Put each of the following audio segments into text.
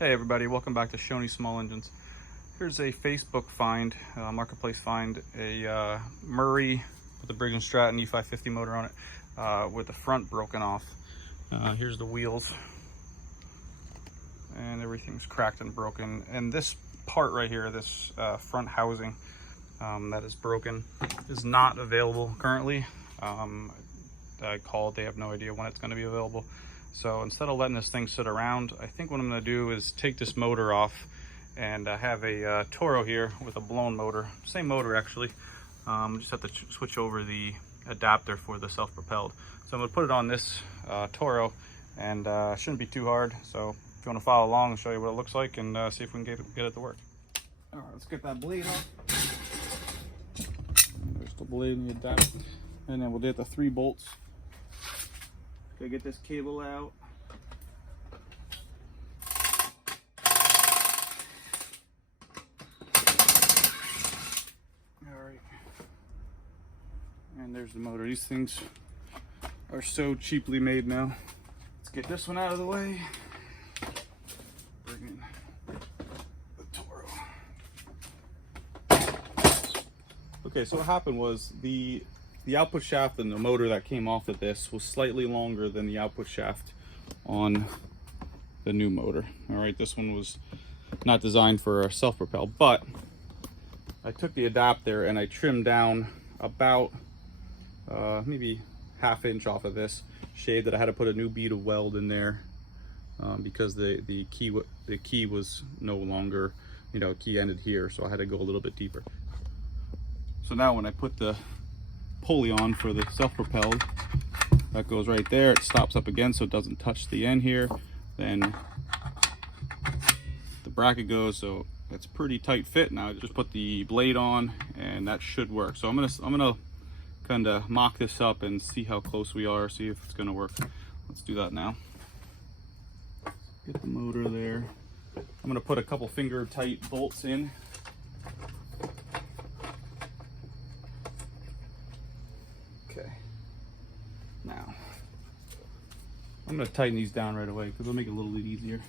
Hey everybody, welcome back to Shoney Small Engines. Here's a Facebook find, marketplace find, a Murray with a Briggs and Stratton E550 motor on it, with the front broken off. Here's the wheels, and everything's cracked and broken. And this part right here, this front housing that is broken, is not available currently. I called, they have no idea when it's going to be available. So instead of letting this thing sit around, I think what I'm going to do is take this motor off and have a Toro here with a blown motor. Same motor actually. Just have to switch over the adapter for the self-propelled. So I'm going to put it on this Toro, and shouldn't be too hard. So if you want to follow along, I'll show you what it looks like and see if we can get it to work. All right, let's get that blade off. There's the blade and the adapter. And then we'll get the 3 bolts. Gotta get this cable out. All right. And there's the motor. These things are so cheaply made now. Let's get this one out of the way. Bring in the Toro. Okay, so what happened was the output shaft and the motor that came off of this was slightly longer than the output shaft on the new motor. All right, this one was not designed for a self-propel, but I took the adapter and I trimmed down about maybe ½ inch off of this, shaved it. I had to put a new bead of weld in there because the key was no longer, key ended here, so I had to go a little bit deeper. So now when I put the pulley on for the self-propelled, that goes right there. It stops up again so it doesn't touch the end here. Then the bracket goes, so it's pretty tight fit. Now I just put the blade on and that should work. So I'm gonna kind of mock this up and see how close we are, see if it's gonna work. Let's do that now. Get the motor there. I'm gonna put a couple finger tight bolts in. Okay, now I'm going to tighten these down right away because it'll make it a little bit easier.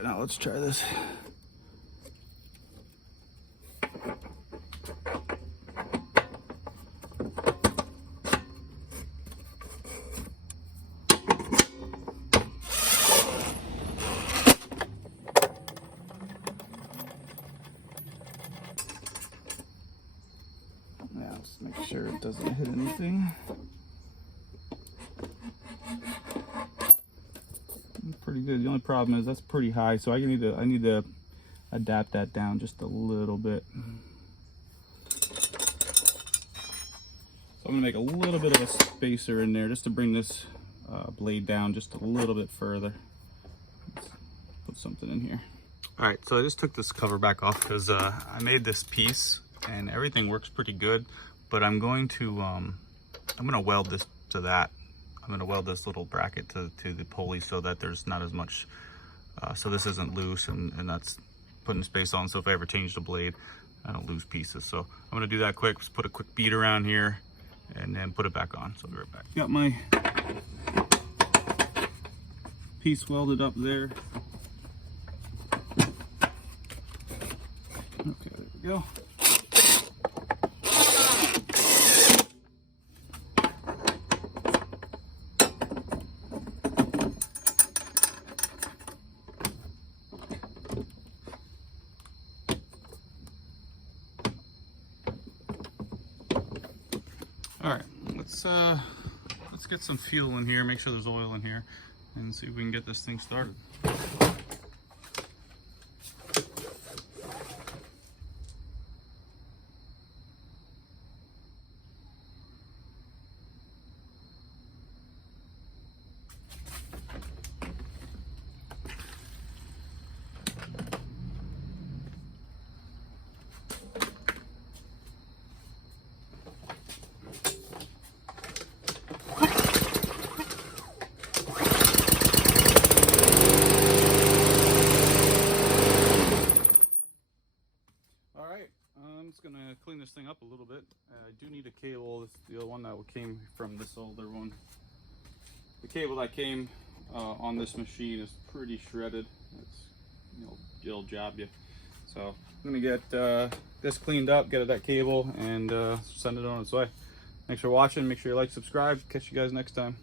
Now let's try this. Now let's make sure it doesn't hit anything. Pretty good. The only problem is that's pretty high, so I need to adapt that down just a little bit. So I'm gonna make a little bit of a spacer in there just to bring this blade down just a little bit further. Let's put something in here. All right, so I just took this cover back off because I made this piece and everything works pretty good, but I'm going to weld this to that. I'm going to weld this little bracket to the pulley so that there's not as much, so this isn't loose, and that's putting space on, so if I ever change the blade, I don't lose pieces. So I'm going to do that quick, just put a quick bead around here, and then put it back on. So I'll be right back. Got my piece welded up there. Okay, there we go. All right, let's get some fuel in here, make sure there's oil in here, and see if we can get this thing started. cable. This is the one that came from this older one. The cable that came on this machine is pretty shredded. It's, you know, it'll jab you. So I'm gonna get this cleaned up, get that cable, and send it on its way. Thanks for watching. Make sure you like, subscribe. Catch you guys next time.